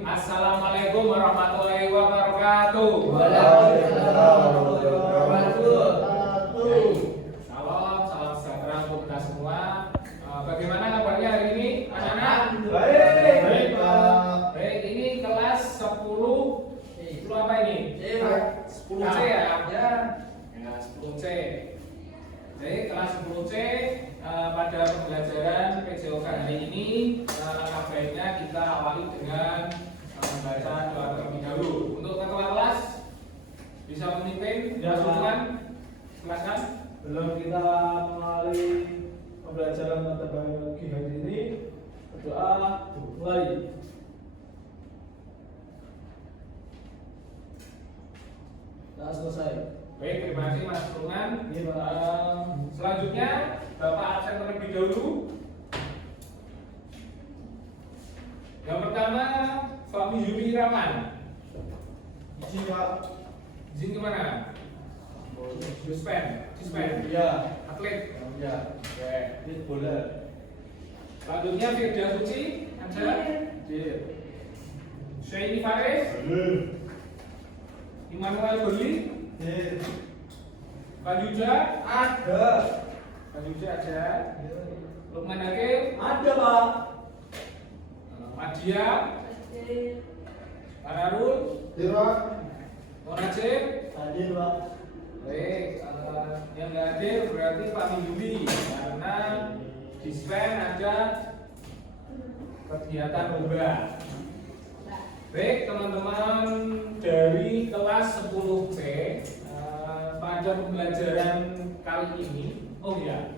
Assalamualaikum warahmatullahi wabarakatuh. Waalaikumsalam warahmatullahi wabarakatuh. Salam sejahtera untuk kita semua. Bagaimana kabarnya hari ini, anak-anak? Baik, Pak. Baik, ini kelas 10. 10 apa ini? 10C ya? Ya, 10C. Jadi kelas 10C pada pembelajaran PJOK hari ini langkah baiknya kita awali dengan membaca doa terlebih dahulu. Untuk ketua kelas bisa memimpin pasukan silakan. Belum kita mengawali pembelajaran mata biologi hari ini, berdoa mulai. Sudah selesai. Baik, terima kasih Mas Ruman. Iya, Pak. Selanjutnya Bapak absen terlebih dahulu. Yang pertama Fahmi Yumi Irawan. Izin, Pak. Izin kemana? Dispen. Iya. Atlet. Iya. Oke. Ini bola. Selanjutnya Firda Suci. Anda. Iya. Syaini Faris. Immanuel Berli. Iya. Pak Yuda. Ada. Pak Yuda ada. Lukman Hakim. Ada, Pak. Madia. Pak Darul. Iya. Monajib. Hadir, Pak. Baik, yang nggak hadir berarti Pak Yudi karena dispen ada kegiatan lomba. Baik teman-teman dari kelas 10C pada pembelajaran kali ini, oh ya,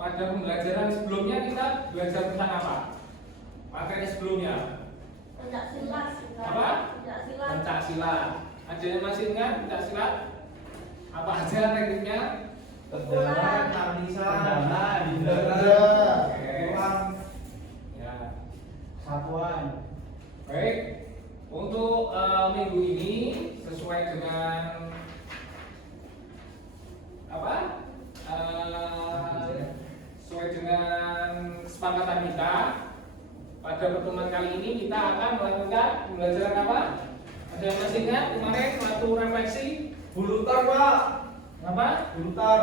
pada pembelajaran sebelumnya kita belajar tentang apa? Materi sebelumnya Pencaksilat. apa? Pencaksilat. Ada yang masih ingat pencaksilat? Apa aja tekniknya? Tendangan, tamisan, Tendangan, hindera, Oke. ruang, Ya. satuan. Baik. Untuk minggu ini sesuai dengan apa? Sesuai dengan kesepakatan kita pada pertemuan kali ini kita akan melakukan pembelajaran apa? Ada yang masih ingat kemarin waktu refleksi? Bulutan, Pak. Apa? Bulutan.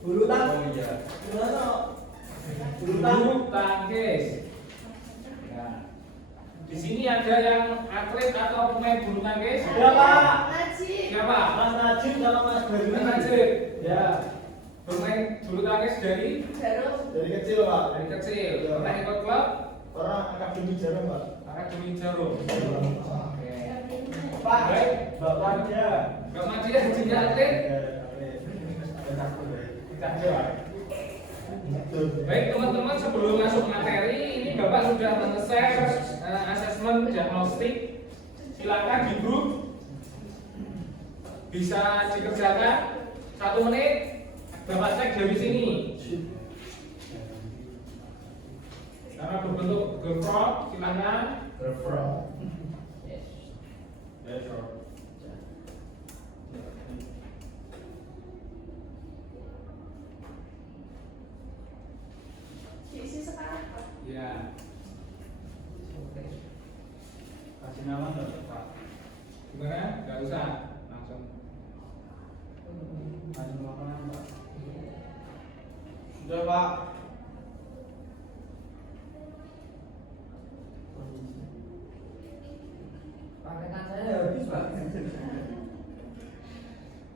Bulutan. Oh iya. Gimana? Bulutan. Bulu tangkis. Ya. Di sini ada yang atlet atau pemain bulu tangkis? Ada, Pak. Siapa? Mas Najib sama Mas Mas Badri. Najib. Ya. Bermain bulu tangkis dari Dari kecil, Pak. kecil. Ya. Pernah ikut klub? Orang akademi Jarum, Pak. Akademi Jarum. Oke. Pak. Baik. Bapaknya. Gak mati ya juga atlet? Tidak ada. Baik teman-teman, sebelum masuk materi ini Bapak sudah men-share asesmen diagnostik. Silakan di grup bisa dikerjakan 1 menit. Bapak cek dari sini. Karena berbentuk grafik, silakan. Ya. Kasih nama nggak, Pak? Gimana? Gak usah, langsung. Kasih makanan, Pak. Sudah, Pak. Paketan saya habis, Pak.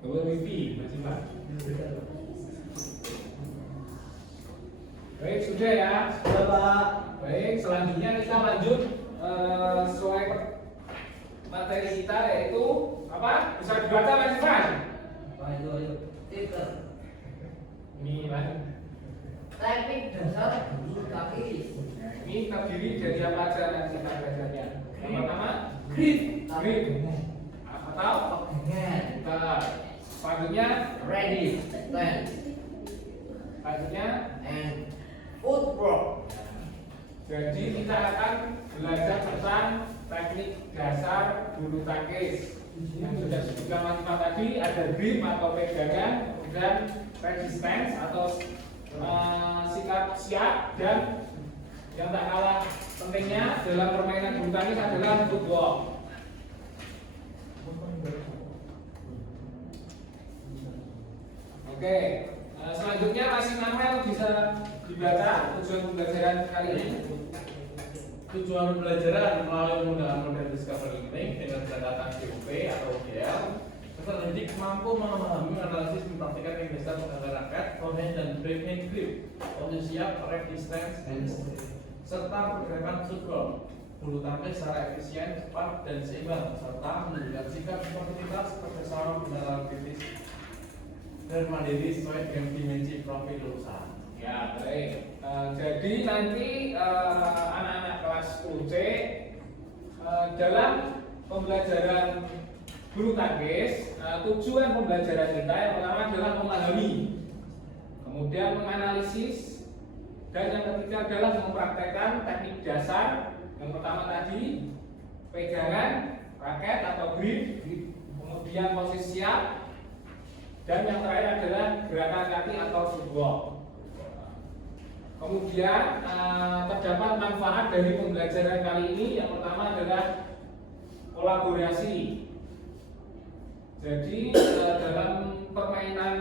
Bawa wifi, masih Pak. Baik, sudah ya. Sudah, Pak. Baik, selanjutnya kita lanjut sesuai materi kita yaitu apa? Bisa dibaca Mas Ivan? Pak itu titel Ini Mas. teknik dasar bulu tangkis. Ini terdiri dari apa aja nanti kita belajarnya? Yang pertama, Grip, grip atau pegangan. putar. Selanjutnya, Ready, stand, selanjutnya. and footwork. Jadi kita akan belajar tentang teknik dasar bulu tangkis. Yang sudah disebutkan Mas Ivan tadi ada grip atau pegangan, kemudian resistance atau sikap siap dan yang tak kalah pentingnya dalam permainan bulu tangkis adalah football. Oke, selanjutnya masih Manuel bisa dibaca tujuan pembelajaran kali ini. Tujuan pembelajaran melalui menggunakan model discovery learning dengan catatan COP atau UGL, peserta didik mampu memahami, analisis, mempraktikkan kebiasaan menggunakan raket, forehand dan backhand grip, posisi siap, rep distance, and serta pergerakan football bulu tangkis secara efisien, cepat, dan seimbang, serta menunjukkan sikap sportivitas, kerjasama, benar kritis, dan mandiri sesuai dengan dimensi profil lulusan. Ya, baik. Jadi nanti anak-anak kelas 10C dalam pembelajaran bulu tangkis, tujuan pembelajaran kita yang pertama adalah memahami, kemudian menganalisis, dan yang ketiga adalah mempraktekkan teknik dasar. Yang pertama tadi pegangan raket atau grip, kemudian posisi siap, dan yang terakhir adalah gerakan kaki atau football. Kemudian terdapat manfaat dari pembelajaran kali ini. Yang pertama adalah kolaborasi. Jadi dalam permainan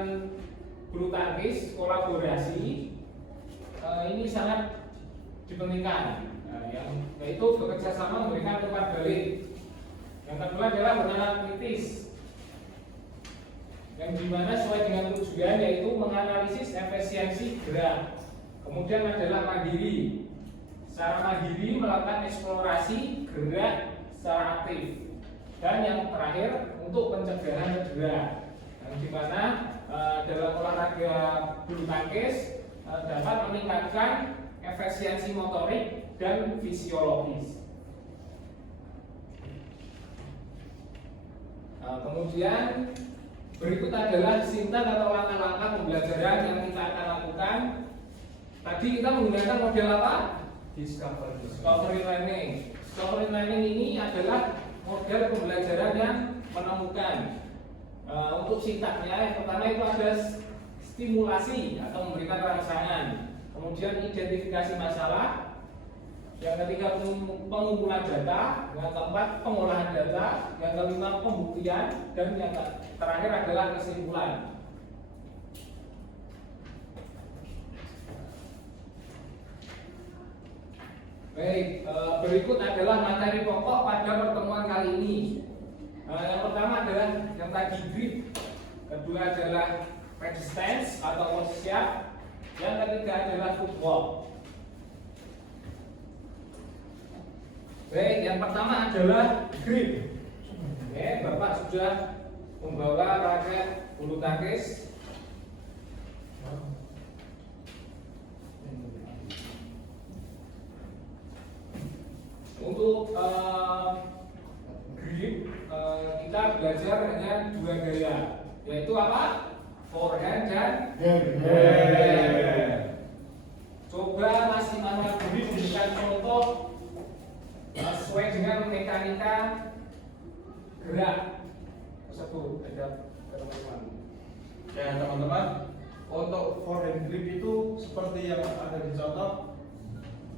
bulu tangkis kolaborasi ini sangat dipentingkan, yaitu bekerja sama memberikan umpan balik. Yang kedua adalah bernalar kritis, yang dimana sesuai dengan tujuan yaitu menganalisis efisiensi gerak. Kemudian adalah mandiri, secara mandiri melakukan eksplorasi gerak secara aktif. Dan yang terakhir untuk pencegahan cedera, yang dimana dalam olahraga bulu tangkis dapat meningkatkan efisiensi motorik dan fisiologis. Kemudian berikut adalah sintak atau langkah-langkah pembelajaran yang kita akan lakukan. Tadi kita menggunakan model apa? Discovery learning. Discovery learning ini adalah model pembelajaran yang menemukan. Untuk sintaknya yang pertama itu ada stimulasi atau memberikan rangsangan, kemudian identifikasi masalah, yang ketiga pengumpulan data, yang keempat pengolahan data, yang kelima pembuktian, dan yang terakhir adalah kesimpulan. Baik, berikut adalah materi pokok pada pertemuan kali ini. Yang pertama adalah yang tadi grip, kedua adalah resistance atau posisi siap, yang ketiga adalah football. Baik, yang pertama adalah grip. Oke, Bapak sudah membawa raket bulu tangkis. Untuk grip kita belajar hanya dua gaya, yaitu apa? Forehand dan backhand. Coba Mas Immanuel Budi memberikan contoh sesuai dengan mekanika gerak tersebut. Ada teman-teman. Ya teman-teman, untuk forehand grip itu seperti yang ada di contoh,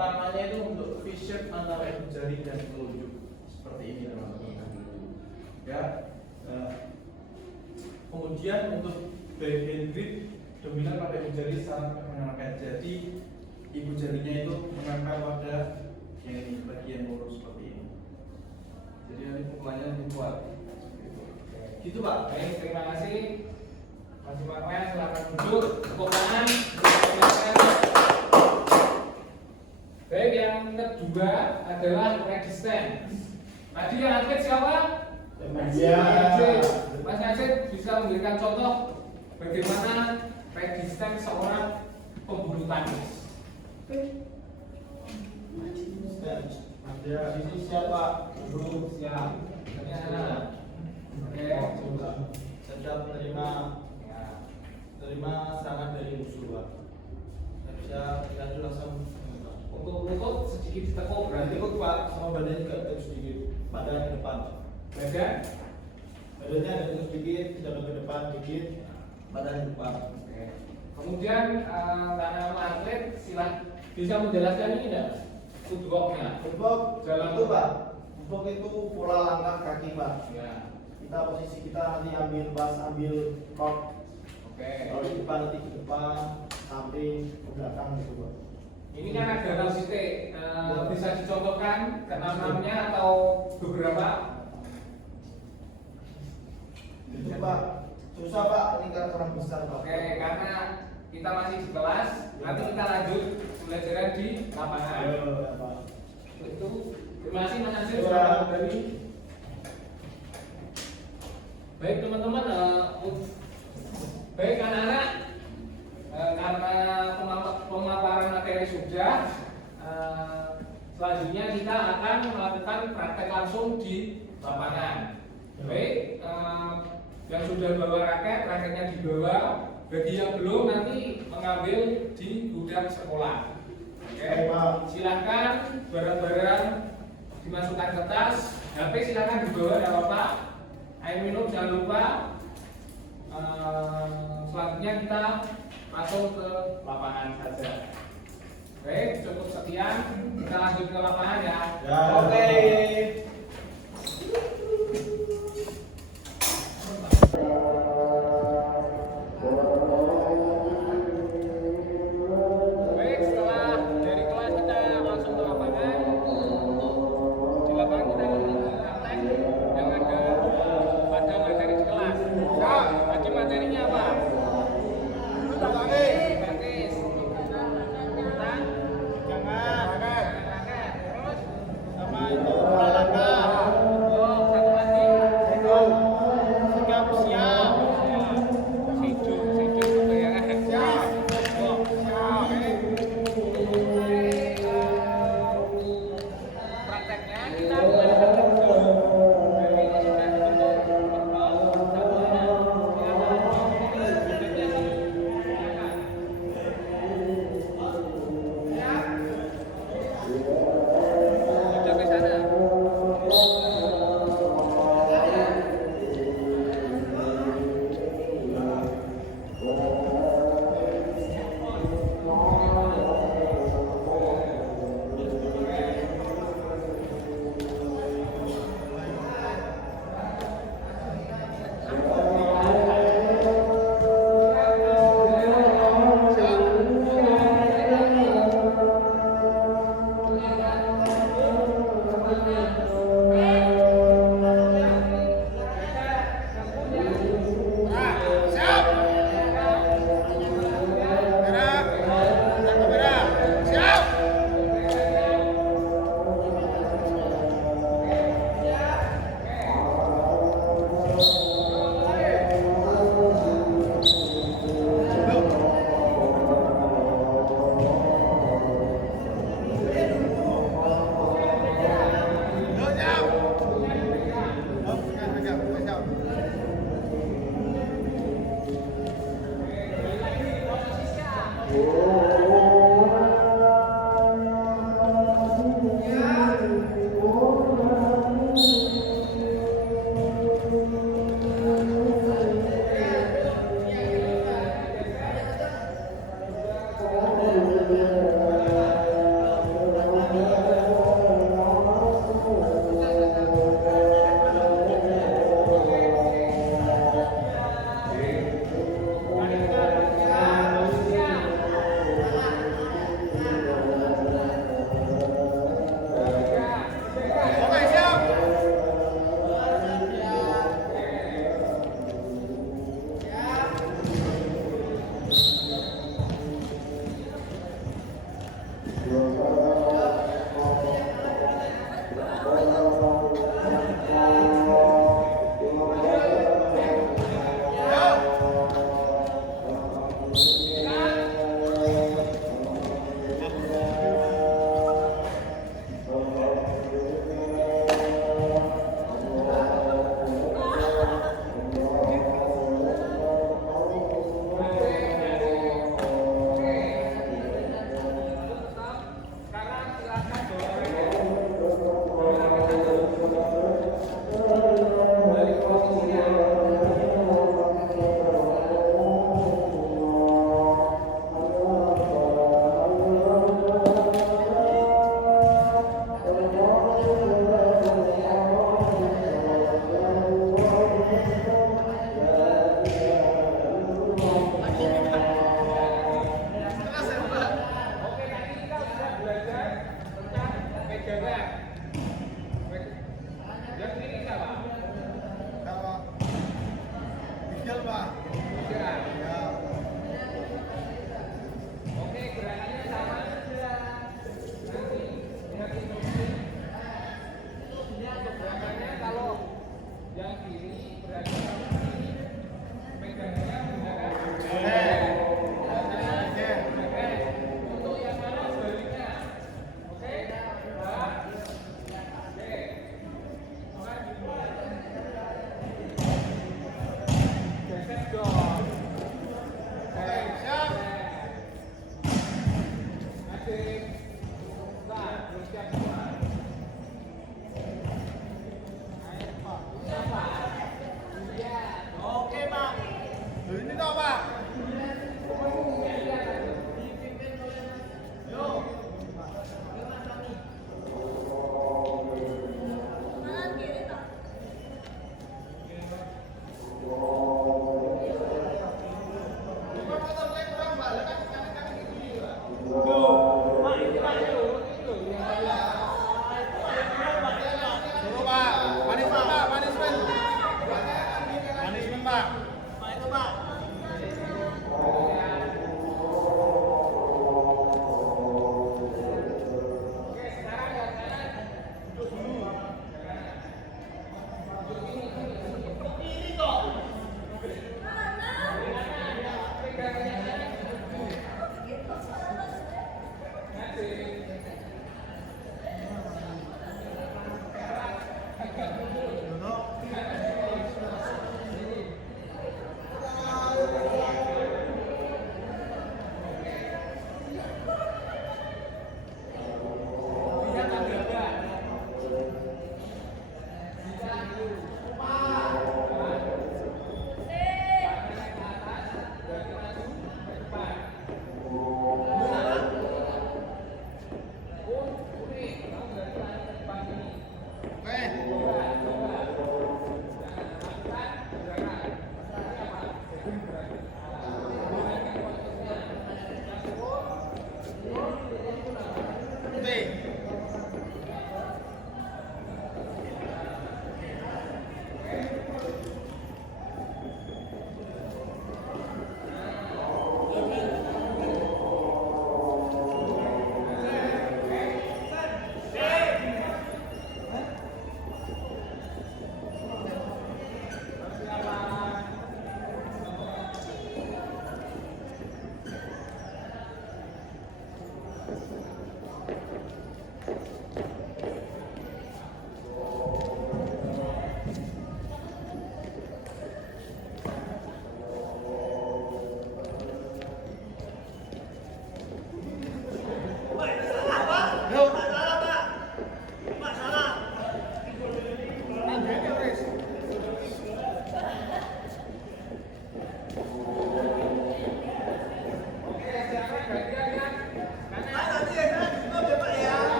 tangannya itu untuk V-shape antara jari dan telunjuk seperti ini teman-teman. Ya, kemudian untuk backhand grip dominan pada ibu jari saat mengenalkan. Jadi ibu jarinya itu menempel pada yang ini, bagian lurus seperti ini. Jadi nanti pukulannya lebih kuat. Gitu Pak. Baik, terima kasih. Mas Immanuel, silakan duduk. Tepuk tangan. Baik, yang kedua adalah resistance. Tadi yang atlet siapa? Mas Najib bisa memberikan contoh bagaimana resistance seorang pembulu tangkis. Ini siapa? Dulu Siap. Oke, coba. sedang menerima serangan dari musuh Pak. Saya bisa dilanjut langsung. Untuk lutut sedikit ditekuk berarti Berarti Pak, sama badannya juga terus sedikit, badan ke depan. badan. Badannya ada terus sedikit, tidak ke depan dikit, badan ke depan. Oke. Kemudian karena atlet bisa menjelaskan ini enggak? Footworknya. Untuk Jalan. itu Pak, untuk itu pola langkah kaki Pak. Ya. Kita posisi kita nanti ambil pas ambil court. Oke. Kalau di depan nanti ke depan, samping, ke belakang gitu Pak. Ini kan ada enam titik. Bisa dicontohkan keenam-enamnya atau beberapa? Itu Pak, susah Pak, ini kan orang besar Pak. Oke, karena kita masih di kelas, nanti kita lanjut pembelajaran di lapangan. Ayo, ya, Pak. Itu terima kasih Mas Ansir Ya. sudah berbagi. Baik teman-teman, baik anak-anak, karena pemaparan materi sudah, selanjutnya kita akan melakukan praktek langsung di lapangan. Baik, yang sudah bawa raketnya dibawa. Bagi yang belum nanti mengambil di gudang sekolah. Oke, silahkan barang-barang dimasukkan ke tas. HP silahkan dibawa, tidak apa-apa. Air minum jangan lupa. Selanjutnya kita masuk ke lapangan saja. Baik, cukup sekian. Kita lanjut ke lapangan ya. Ya. Oke. Baik, setelah dari kelas kita langsung ke lapangan. Di lapangan kita melakukan praktek yang ada pada materi di kelas. Tadi materinya apa? Batis. Kita raket. Terus sama itu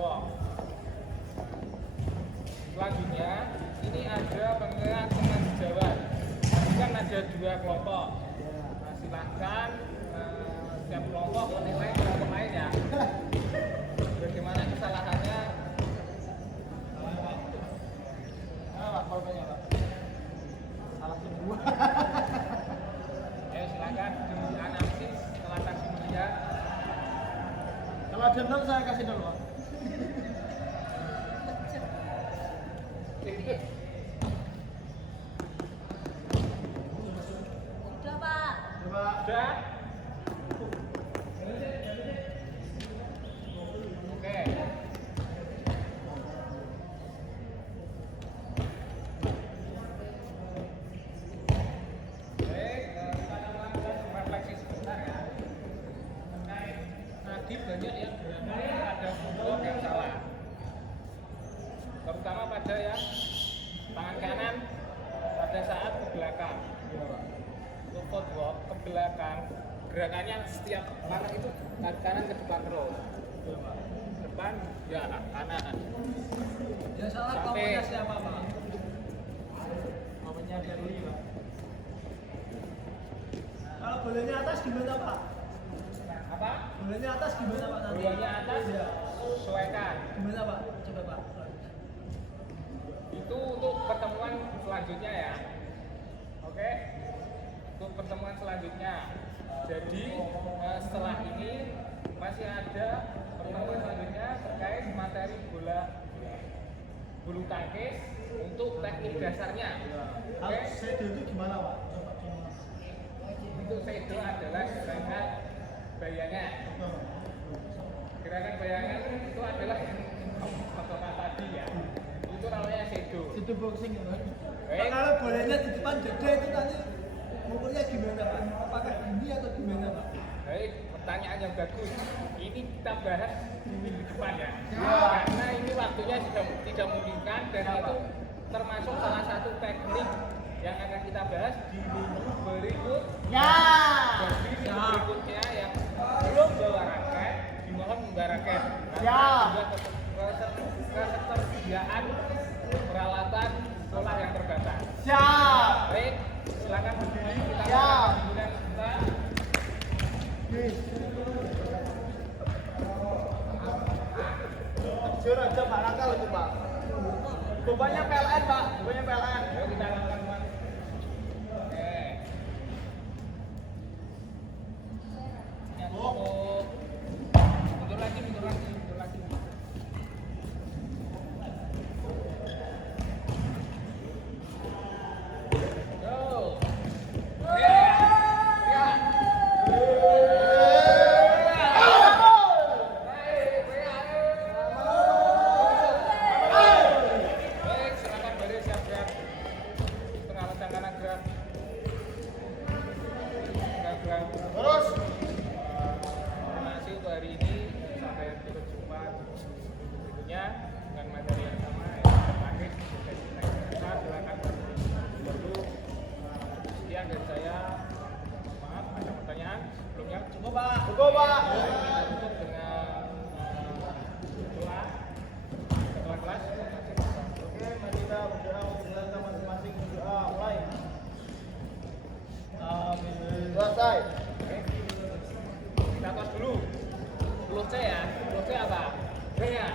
walk. Selanjutnya, ini ada penilaian teman sejawat. Tadi kan ada 2 kelompok. Nah, silahkan setiap kelompok menilai kelompok lain ya. Bagaimana kesalahannya? Pak, korbannya Pak. Salah semua. Ayo silakan dianalisis setelah saksi melihat. Kalau ada 0 saya kasih 0 Pak. Udah Pak. Coba. Sudah? Oke. Baik, kita akan melakukan refleksi sebentar ya. Terkait tadi banyak yang berani ada footwork yang salah. Terutama pada yang tangan kanan pada saat ke belakang. Untuk footwork ke belakang, gerakannya setiap langkah itu kaki kanan ke depan terus. Depan, ya kanan. Ya salah Sampai- kelompoknya siapa Pak? Kelompoknya dia dulu Pak. Kalau bolanya atas gimana Pak? Apa? Bolanya atas gimana Pak nanti? Bolanya atas, Iya. sesuaikan. Gimana Pak? Coba Pak. Itu untuk pertemuan selanjutnya ya. Oke. Untuk pertemuan selanjutnya. Jadi setelah ini masih ada pertemuan selanjutnya terkait materi bola bulu tangkis untuk teknik dasarnya. Oke. Kalau sedo itu gimana Pak? Coba gimana? Untuk sedo adalah gerakan bayangan. Gerakan bayangan itu adalah potongan tadi ya. Itu namanya sedo. Sedo boxing ya Pak. Baik. Kalau bolanya di depan gede itu nanti mukulnya gimana Pak? Apakah ini atau gimana Pak? Baik, pertanyaan yang bagus. Ini kita bahas di minggu depan ya. Ya. Karena ini waktunya sudah tidak memungkinkan dan itu termasuk salah satu teknik yang akan kita bahas di minggu berikut. Ya. Jadi minggu berikutnya yang belum bawa raket, dimohon membawa raket. Ya. Juga ketersediaan peralatan sekolah yang terbatas. Siap. Baik, silakan berdiri kita Ya. akan hiburan sebentar. Jujur aja Pak nakal itu Pak. Bebannya PLN Pak, bebannya PLN. Ayo kita lakukan teman. Oke. Ya, cukup. Mundur lagi, mundur lagi, mundur lagi. Yo. Ya. Ya. Baik, silakan baris siap-siap. Tengah lencang kanan gerak. Gerak. Terus. Terima kasih untuk hari ini. Sampai berjumpa berikutnya dengan materi yang sama. Terakhir, kita silakan dulu. Sekian dari saya. Maaf, ada pertanyaan sebelumnya. Cukup Pak. Cukup Pak. Kita tutup dengan doa. Ketua kelas. Oke, mari kita berdoa menjalankan masing-masing berdoa mulai. Amin. Selesai. Oke. Kita tos dulu. 10C ya. 10C apa? B ya.